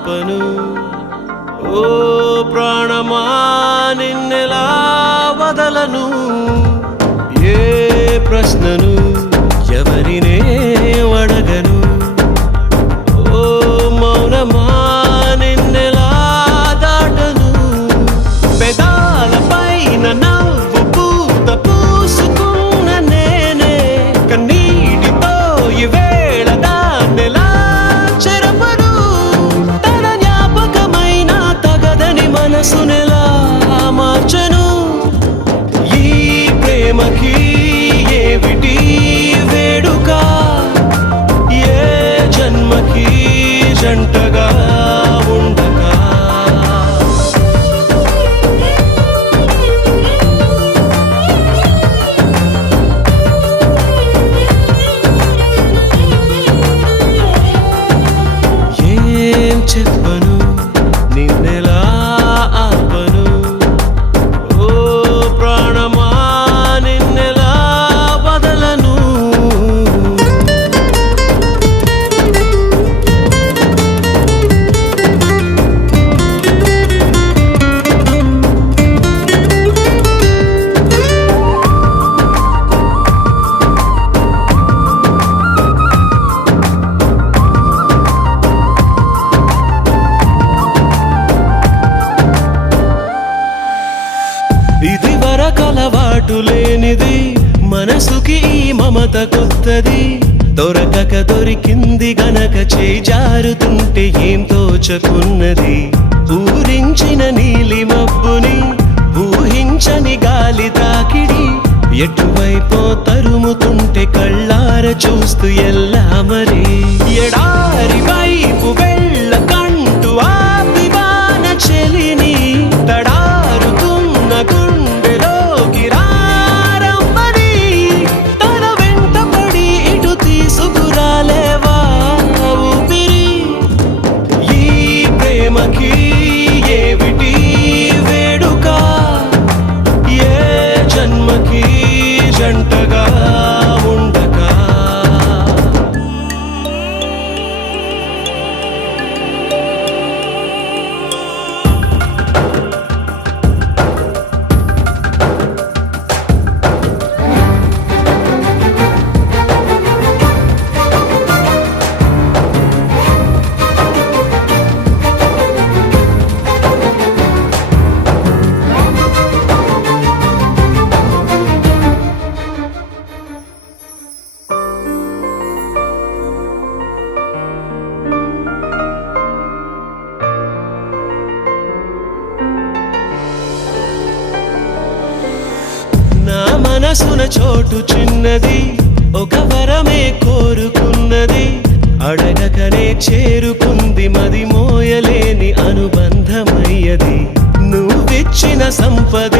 ఆపను. ఓ ప్రాణమా నిన్నెలా వదలను, ఏ ప్రశ్నను ఎవరినే అడగను. ఓ మౌనమా నిన్నెలా దాటను, పెదాలపైన నవ్వు పూత పూసుకున్న నేనే కన్నీటితో ఈవేళ దాన్నెలా చెరపను. తన జ్ఞాపకమైన తగదని మనసునెలా మార్చను. ఈ ప్రేమకి ఏమిటి వేడుక, ఏ జన్మకి జంటగా ఉండగా. ఏం చెప్పను నిన్నెలా ఆపను, ఓ ప్రాణమా నిన్నెలా వదలను. ఇది వరకలవాటు లేనిది, మనసుకి ఈ మమత కొత్తది. దొరకక దొరికింది గనక చేయి జారుతుంటే ఏం తోచకున్నది. ఊరించిన నీలి మబ్బుని ఊహించని గాలి తాకిడి, ఎటువైపో తరుముతుంటే కళ్ళార చూస్తూ ఎల్లా మరి. ఎడారి వైపు వెళ్ళకంటూ ఆపి వాన చెలిని తడారుతున్న గుండెలోకి రారమ్మని. తన వెంట పడి ఇటు తీసుకురాలేవా ఊపిరి. ఈ ప్రేమకి ఏమిటి వేడుక, ఏ జన్మకి జంటగా ఉండగా. నా మనసున చోటు చిన్నది, ఒక వరమే కోరుకున్నది. అడగకనే చేరుకుంది మది మోయలేని అనుబంధమయ్యది. నువ్విచ్చిన సంపద